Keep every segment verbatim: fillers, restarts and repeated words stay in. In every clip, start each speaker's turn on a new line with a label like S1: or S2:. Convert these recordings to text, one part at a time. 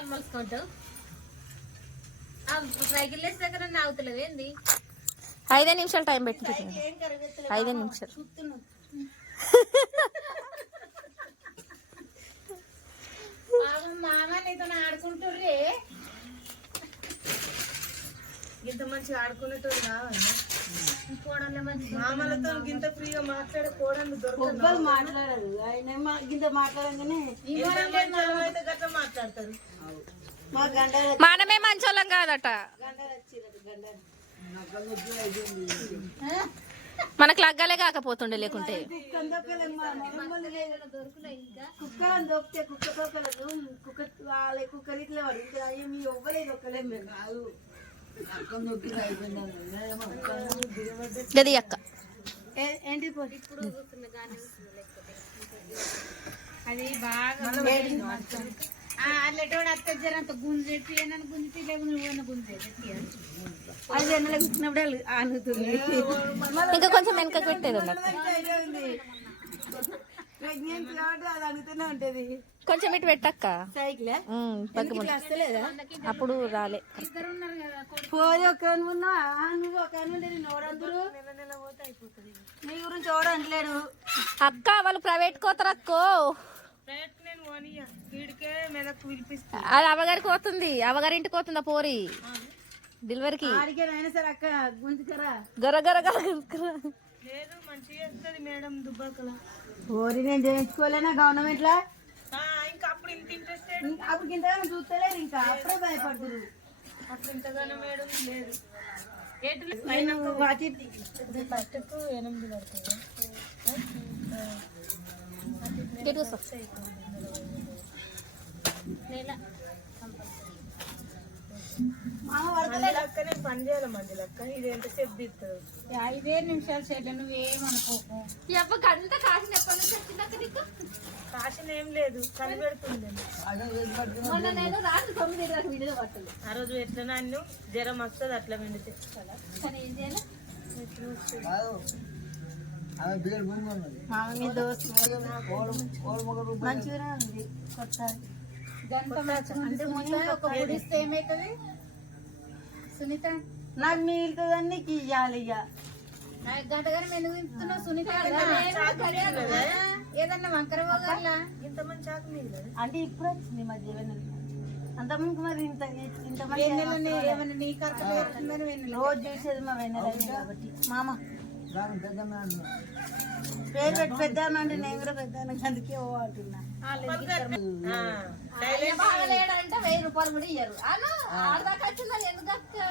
S1: మలుసుకుంటావు cycle వేసి దగ్గర ఆగుతలేవు ఏంది
S2: ఐదే నిమిషాలు టైం పెట్టి ఐదే నిమిషాలు
S1: మామ నీతో ఆడుకుంటుర్రే
S3: ఇంత మంచిగా ఆడుకునేటోడు కావాలి మామలతో ఇంత ఫ్రీగా మాట్లాడే కోడలు దొరకదు
S4: మాట్లాడదు ఆయన ఇంత మాట్లాడంగానే
S3: అయితే గట్లా మాట్లాడతారు
S4: మా గండ
S2: మనమే మంచోళ్ళం కాదట మనకు లగ్గాలే కాకపోతుండే లేకుంటే
S4: కుక్కలను దొక్కితే కుక్క తోకలేదు కుక్క వాళ్ళ కుక్కలు ఇట్లా పడి అయ్యో మీ ఒవ్వలేదు ఒక్కలే మేము కాదు
S2: గది అక్క
S4: ఏంటి
S1: అది బాగా అట్లెటోడు అత్త జరంత గుంజు చెప్పి ఏమన్నా గుంజి లేకుండా గుంజు
S4: అది ఎండలో కూర్చున్నప్పుడు ఆనుతుంది
S2: ఇంకా కొంచెం వెనక పెట్టేది
S4: ప్రెగ్నెంట్ కాబట్టి అది అనుతూనే ఉంటది
S2: కొంచెం ఇటు పెట్టక్క
S4: సైకిల్
S2: వస్తలేదా అప్పుడు రాలే
S4: పోయి ఒక ఉన్నా నువ్వు ఒక నోడందరు నీ గురించి చూడంటలేడు
S2: అక్క వాళ్ళు ప్రైవేట్ కోతారు అక్కో అది అవగారికి పోతుంది అవగారింటికి పోతుందా పోరి డెలివరీకి
S4: ఆడికేనైనా సరే అక్క గుంజుకరా
S2: గర గర గర గుంజుకరా
S3: లేదు మంచిగా చేస్తుంది మేడం దుబ్బాకల
S4: ఓరి నేను చేయించుకోలేనా గవర్నమెంట్ లా
S3: ఇంకా అప్పుడు ఇంత ఇంట్రెస్ట్
S4: అప్పుడు ఇంతగానో చూస్తలేదు ఇంకా అప్పుడే భయపడుతుంది
S3: అప్పుడు ఇంతగానో మేడం లేదు
S4: వాటి
S3: ఫస్ట్కు ఎనిమిది పడుతుంది లెక్కనే పని చేయాలి మంది లెక్క ఇది ఎంతసేపు తీస్తుంది
S1: ఐదే నిమిషాలు చెల్లె నువ్వేమనుకోకు
S2: అంత కాసిన ఎప్పటి నుంచి వచ్చిందక్క నీకు
S3: కాసిన ఏం లేదు కని పెడుతుంది
S2: మొన్న నేను రాత్రి తొమ్మిది దాకా విడిగా పట్టదు
S3: ఆ రోజు ఎట్లా నన్ను జ్వరం వస్తుంది అట్లా విండితే
S2: కానీ ఏం చేయాలి
S4: మంచిగానే ఉంది కొత్త
S1: అంటే ముందు ఒక గుడిస్తే ఏమైతుంది సునీత
S4: నాకు మిగులుతుందని నీకు ఇవ్వాలి ఇక
S1: గంటగానే మెనుగు తింటున్నావు సునీత ఏదన్నా వంకర పోగల
S3: ఇంత మంచి చాకు మీద
S4: అంటే ఇప్పుడు వచ్చింది మా జీవన అంత ముందు మరి ఇంత ఇంత
S1: ఏమన్నా నీ కరెక్ట్ పెడుతుందని
S4: రోజు చూసేది మా వెన్నెల కాబట్టి మామ పేరు పెట్టి పెద్దాను అంటే నేను కూడా పెద్దాను అందుకే ఓ అంటున్నా
S2: బాగలేడంటే వెయ్యి రూపాయలు కూడా ఇయ్యరు ఆడదాకా వచ్చిందని ఎందుకు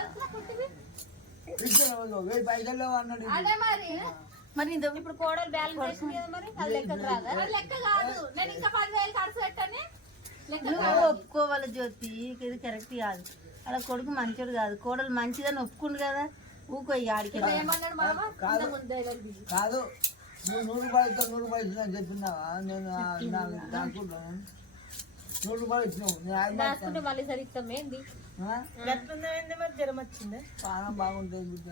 S2: అదే మరి
S4: మరి
S1: ఇప్పుడు కోడలు బ్యాలెన్స్ వేసింది కదా మరి అది లెక్క రాదా
S2: అది లెక్క కాదు నేను ఇంకా పదివేలు ఖర్చు పెట్టని
S4: నువ్వు ఒప్పుకోవాలి జ్యోతి ఇది కరెక్ట్ కాదు అలా కొడుకు మంచోడు కాదు కోడలు మంచిదని ఒప్పుకుండు కదా ఊకో ఆడికి
S2: ఏమన్నాడు మామ
S5: కాదు నువ్వు నూరు రూపాయలు ఇస్తావు నూరు రూపాయలు ఇస్తున్నా చెప్తున్నావా నేను అనుకుంటున్నాను నూరు రూపాయలు ఇచ్చినావు
S2: మళ్ళీ సరిస్తాం ఏంది
S3: గట్లుందేంది మరి జ్వరం వచ్చిందా
S5: ప్రాణం బాగుంటుంది బిడ్డ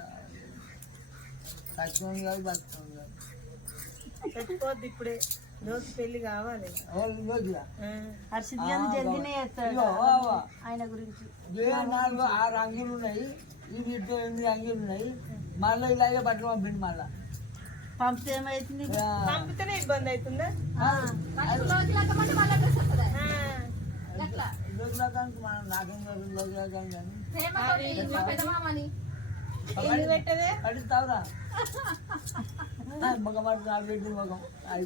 S5: తక్కువ కాదు బతుకుతుంది కాదు
S3: చచ్చిపోద్ది ఇప్పుడే రోజు పెళ్లి కావాలి
S4: హర్షిత్ గారు జల్దీనే చేస్తాడు ఆయన గురించి
S5: నాలుగు ఆరు అంగీలు ఉన్నాయి ఈ వీటితో ఎనిమిది అంగీలు ఉన్నాయి మళ్ళీ ఇలాగే బట్టలు పంపిండి మళ్ళా
S4: పంపితే ఏమైతుంది
S3: పంపితేనే ఇబ్బంది అవుతుందా
S5: రోజులకానికి మనం నాకేం రోజులకానికి కానీ పడిస్తావురా మగ మాట నాకు పెట్టి మగం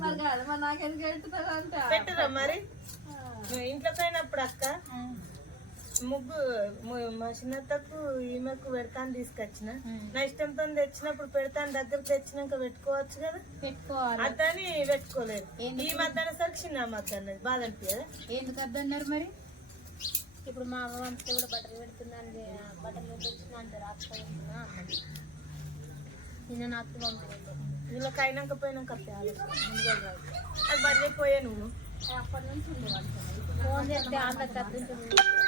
S3: పెట్టరా మరి ఇంట్లో పోయినప్పుడు అక్క ముగ్గు మా చిన్నత్తకు ఈమెకు పెడతాను తీసుకొచ్చిన నా ఇష్టంతో తెచ్చినప్పుడు పెడతాను దగ్గర తెచ్చినాక పెట్టుకోవచ్చు కదా
S1: పెట్టుకోవాలి
S3: అద్దని పెట్టుకోలేదు ఈ మధ్యాహ్న సరికి చిన్న మధ్యాహ్నం బాధ అనిపించదా
S1: ఎందుకు అద్దన్నారు మరి ఇప్పుడు మా అమ్మ వంట కూడా బట్టలు పెడుతున్నాను బట్టలు తెచ్చిన అంటారు అత్త పెడుతున్నా అన్నది నిన్న నా అత్త పంపించండి
S3: వీళ్ళకి అయినాక పోయినాక ముందుగా రాదు అది బండి పోయా నువ్వు
S1: అప్పటి నుంచి ఉండేవాళ్ళు ఫోన్ చేస్తే ఆంధ్ర కత్తింటుంది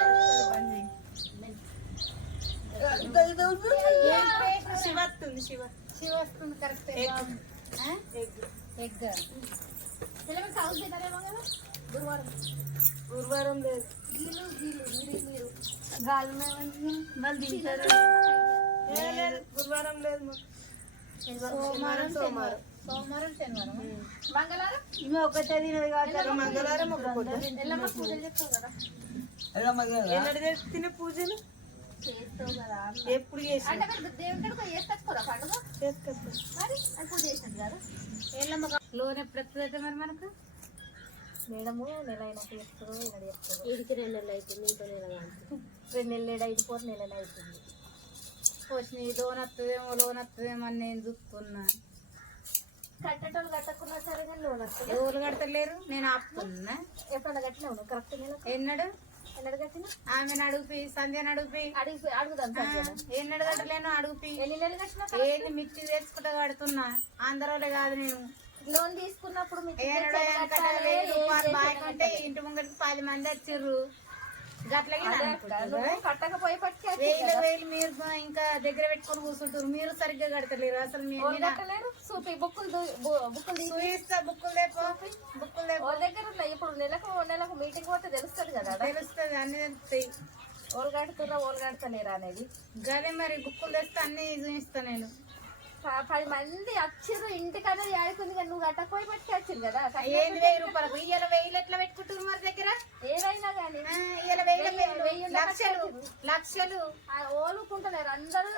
S3: శివ వస్తుంది శివ
S1: శివ వస్తుంది కరెక్ట్ ఎగ్ ఎగ్ సౌత్ పెట్టారేమో కదా గురువారం
S3: గురువారం లేదు
S1: గీలు గీలు
S4: వాళ్ళు తింటారు.
S3: ఏ లేదు, గురువారం లేదు మాకు. సోమవారం సోమవారం
S1: సోమవారం శనివారం
S2: మంగళవారం
S4: ఈమె ఒకటే తినదు కాబట్టి
S3: మంగళవారం ఒక పూట.
S2: ఎల్లమ్మ పూజలు చేస్తావు కదా
S5: ఎలా మరి
S3: ఎన్నడు చేస్తున్న పూజలు
S2: చేస్తావు కదా
S3: ఎప్పుడు చేసి
S2: అంటే మీరు దేవుడి కాడికి చేసుకొచ్చుకోరా పండుగ
S3: చేసుకొస్తాం.
S2: మరి అది పూజ చేసినట్టు కదా
S1: ఏళ్ళమ్మ లోన్ ఎప్పుడు వస్తుంది మరి మనకు
S2: మేడము నెల అయినాక చెప్తారు నెల చెప్తారు
S1: వీడికి రెండు నెలలు అవుతుంది ఇంకో నెల కాదు.
S2: రెండు నెలలు ఏడు అయిపోతే నెల అవుతుంది
S1: వచ్చిన లోన్ వస్తుందేమో లోన్ వస్తుందేమో అని నేను చూస్తున్నా.
S2: కట్టేటోళ్ళు కట్టకున్నా సరే కానీ లోన్ వస్తుంది
S1: ఎవరు కడతలేరు, నేను ఆపుతున్నా.
S2: ఎప్పుడన్నా కట్టినావు కరెక్ట్ నెల
S1: ఎన్నడు
S2: ఎన్నడు కట్టినా
S1: ఆమెను అడుగుపి సంధ్యను అడుగుపి
S2: అడిగి అడుగుదాం సార్
S1: ఎన్నడు కట్టలేను అడుగుపి.
S2: ఎన్ని నెలలు కట్టినా
S1: ఏంది మిర్చి తెచ్చుకుంటా కడుతున్నా, ఆంధ్రలో కాదు నేను.
S2: లోన్ తీసుకున్నప్పుడు మీకు
S1: ఏనాడో వెనకట వెయ్యి రూపాయలు బాగుంటే ఇంటి ముంగడికి పది మంది వచ్చిర్రు. గట్లకి
S2: నువ్వు కట్టకపోయి పట్టుకే
S1: వేలు వేలు మీరు ఇంకా దగ్గర పెట్టుకొని కూర్చుంటారు. మీరు సరిగ్గా కడతలేరు అసలు. మీరు
S2: కట్టలేరు చూపి బుక్కులు దు- బు- బుక్కులు తీసి
S1: చూపిస్తా, బుక్కులు లేపో బుక్కులు లేపో
S2: వాళ్ళ దగ్గర ఉన్నాయి ఇప్పుడు నెలకు నెలకు మీటింగ్ పోతే తెలుస్తుంది కదా
S1: తెలుస్తుంది, అన్ని తెలుస్తాయి.
S2: ఓళ్ళు కడుతున్నా ఓళ్ళు కడతలేరా అనేది
S1: గదే మరి బుక్కులు తెస్తే అన్ని చూపిస్తా నేను.
S2: ప- పది మంది వచ్చిర్రు ఇంటికన్నా ఆడుకుంది కానీ నువ్వు కట్టకపోయి పట్టుకొచ్చింది కదా
S1: ఏంది వెయ్యి రూపాయలకు ఇవాళ వెయ్యిలు ఎట్లా పెట్టుకుంటారు మరి దగ్గర?
S2: ఏదైనా కానీ
S1: ఇవాళ వెయ్యిల వెయ్యి లక్షలు లక్షలు
S2: ఓలుకుంటలేరు అందరూ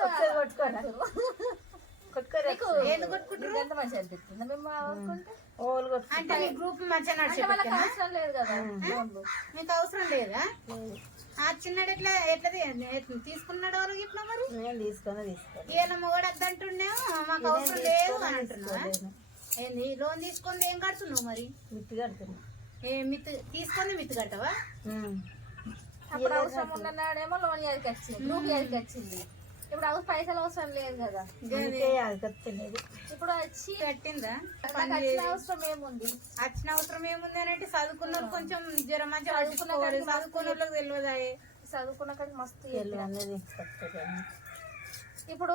S1: ఎందుకు కొట్టుకుంటారు?
S2: ఎంత మంచి అనిపిస్తుంది మేము ఓలుకుంటే
S1: అంటే మీ గ్రూప్ మంచిగా
S2: అంటే వాళ్ళకి
S1: నడిచిపెట్టినా
S2: అవసరం లేదు కదా లోన్లు.
S1: మీకు అవసరం లేదా? ఆ చిన్నాడు ఎట్లా ఎట్లా తీ- తీసుకున్నాడు వాళ్ళు ఇట్లా మరి?
S4: నేను తీసుకొని తీసుకోవాలి.
S1: ఈయన మొగడు వద్దంటున్నావు, మాకు అవసరం లేదు అని అంటున్నావా? ఏంది లోన్ తీసుకుంది ఏం కడుతున్నావు మరి?
S4: మిత్తి కడుతున్నా.
S1: ఏ మిత్ తీసుకుంది మిత్ కట్టవా?
S2: అప్పుడు అవసరం ఉన్ననాడేమో లోన్ యాదికి వచ్చింది గ్రూప్ యాదికి వచ్చింది ఇప్పుడు అవి పైసలు అవసరం లేదు కదా
S4: అందుకే అది కట్టలేదు.
S2: ఇప్పుడు వచ్చి
S1: కట్టిందా?
S2: నాకు వచ్చిన అవసరం ఏముంది
S1: వచ్చిన అవసరం ఏముంది అని అంటే చదువుకున్న వాళ్ళు కొంచెం జ్వరం మంచిగా చదువుకున్న చదువుకున్న వాళ్ళకి తెలియదాయే.
S2: చదువుకున్న కాడికి మస్తు
S4: తెల్ల
S2: చెప్పిన.
S4: అనేది కట్టలేదు.
S2: ఇప్పుడు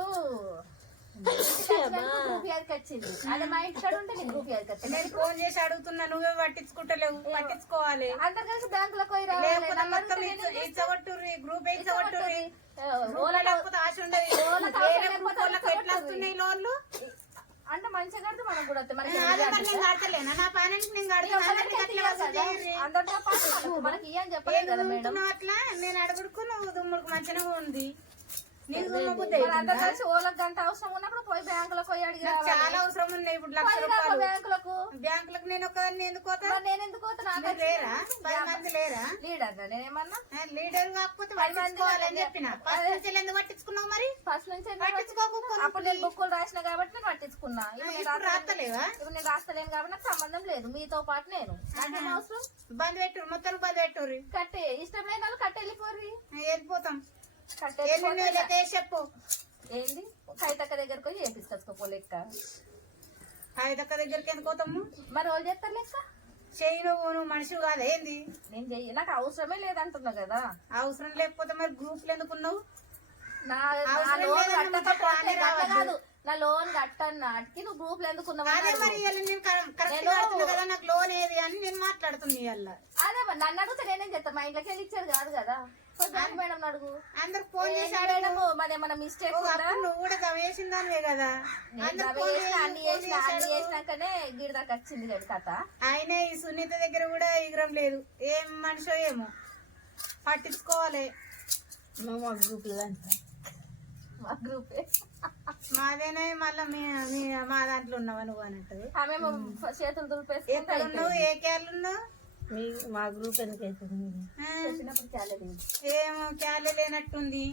S2: గ్రూప్ యాదికి వచ్చింది అదే మా ఇంటి కాడ ఉంటే నేను గ్రూప్ యాదికి వచ్చింది
S1: నేను ఫోన్ చేసి అడుగుతున్నా, నువ్వే పట్టించుకుంటలేవు. పట్టించుకోవాలి.
S2: అందరు కలిసి బ్యాంకులకు పోయి రావాలి.
S1: లేకపోతే
S2: నెంబర్
S1: మొత్తం
S2: ఉంటే
S1: ఇచ్చ-
S2: నేను
S1: ఇచ్చగొట్టుర్రి, గ్రూప్ ఇచ్చగొట్టుర్రి.
S2: ఆ,
S1: గ్రూప్ లేకపోతే ఆశ ఉండదు.
S2: ఓళ్ళకి
S1: వేరే
S2: అవసరం
S1: గ్రూప్ వాళ్ళకి ఎట్లా వస్తున్నాయి లోన్లు?
S2: అంటే మంచిగా కడితే మనకు కూడా వస్తాయి. మనకి
S1: అదే మరి నేను కడతలేనా? నా పైన నేను కడతాను. అందరికీ అట్లా వసూలు చేయర్రి.
S2: అందరితో పాటు మనకు- మనకి ఇయ్యని చెప్పలేదు కదా మేడం
S1: నువ్వు అట్లా నేను అడుగుడుకు నువ్వు దుమ్ముడుకు మంచిగా ఉంది. నీకు దుమ్మ బుద్ధి
S2: మరి అందరు
S1: అయిపోయిందా?
S2: కలిసి ఓళ్ళకి గంట అవసరం ఉన్నప్పుడు పోయి బ్యాంకులకు పోయి అడిగి
S1: నాకు
S2: రావాలి.
S1: చాలా అవసరం ఉన్నాయి ఇప్పుడు లక్ష
S2: పోయి రాపో
S1: రూపాయలు.
S2: బ్యాంకులకు
S1: బ్యాంకులకు నేను ఒకదాన్ని ఎందుకు పోతా?
S2: మరి నేను ఎందుకు పోతా? నాకు
S1: మీరు లేరా? పది మంది లేరా?
S2: లీడర్ నేనేమన్నా
S1: ఆ, లీడర్ కాకపోతే పట్టించుకోవాలని చెప్పిన. ఫస్ట్ నుంచి ఎందుకు పట్టించుకున్నావు మరి?
S2: ఫస్ట్ నుంచి ఎందుకు
S1: పట్టించుకోకు.
S2: పట్టించుకున్నా? అప్పుడు నేను బుక్కులు రాసిన కాబట్టి నేను పట్టించుకున్నా ఇప్పుడు నేను
S1: ఇప్పుడు
S2: రాస్తలేను.
S1: రాస్తలేవా?
S2: ఇప్పుడు నేను రాస్తలేను కాబట్టి నాకు సంబంధం లేదు మీతో పాటు నేను నాకేం అవసరం
S1: బంద్ పెట్టు, మొత్తం బంద్ పెట్టుర్రి.
S2: కట్టే ఇష్టం లేని వాళ్ళు కట్ట వెళ్ళిపోర్రి
S1: వెళ్ళిపోతాం.
S2: కట్టే
S1: ఎల్లుండి లెక్క వేసి చెప్పు.
S2: ఏంది కైతక్క దగ్గరకు పోయి చేపిస్తాను లెక్క
S1: హాయిదక్క దగ్గరికి ఎందుకు పోతాము?
S2: మరి వాళ్ళు చేస్తారు లెక్క
S1: చెయ్యి నువ్వు నువ్వు మనిషి కాదా ఏంది?
S2: నేను చెయ్యి నాకు అవసరమే లేదంటున్నా కదా
S1: అవసరం లేకపోతే మరి గ్రూప్ లో ఎందుకున్నావు?
S2: నా
S1: అవసరం
S2: నా లోన్
S1: లేదన్న
S2: కట్టకపోతే
S1: రానే
S2: గట్ల
S1: రావద్దు.
S2: కాదు నా లోన్ కట్టన్నాటికి నువ్వు గ్రూప్ లో ఎందుకున్నావు
S1: అదే మరి ఇవాళ నేను కరెక్ట్
S2: నేను-
S1: కడుతున్నా కదా, నాకు లోన్ ఏది అని నేను మాట్లాడుతున్నా ఇవాళ.
S2: అదే మరి నన్ను అడిగితే నేనేం చెప్తాను మా ఇంట్లోకి వెళ్ళి ఇచ్చారు కాదు కదా కొంచెం మేడం అడుగు
S1: అందరు ఫోన్ చేసి
S2: ఏంటి మేడం మరేమన్నా మిస్టేక్ ఉందా
S1: అప్పుడు నువ్వు కూడా దవేసిందానివే కదా.
S2: నేను
S1: అందరు
S2: అవి
S1: ఫోన్
S2: చేసిన
S1: చేసి
S2: అన్ని
S1: ఫోన్
S2: చేసిన
S1: చేసి
S2: అన్ని
S1: అడుగు.
S2: చేసినాకనే గిడి దాకా వచ్చింది కదా కథ
S1: ఆయన ఈ సునీత దగ్గర కూడా ఎగరం లేదు. ఏం మనిషో ఏమో పట్టించుకోవాలి.
S4: నువ్వు మా గ్రూప్లో అంటా.
S2: మా గ్రూపే
S1: మాదేనే మళ్ళీ మీ మీ- మా దాంట్లో ఉన్నావా నువ్వు అన్నట్టు.
S2: ఆమె చేతులు దులిపేసుకుంటే
S1: ఎక్కడ ఉన్నావు? ఏ క్యాలు ఉన్నావు?
S4: మీ మా గ్రూప్ ఎందుకు అవుతుంది?
S1: ఆ,
S2: వచ్చినప్పుడు చాలా
S1: ఏమో క్యాలే లేనట్టుంది.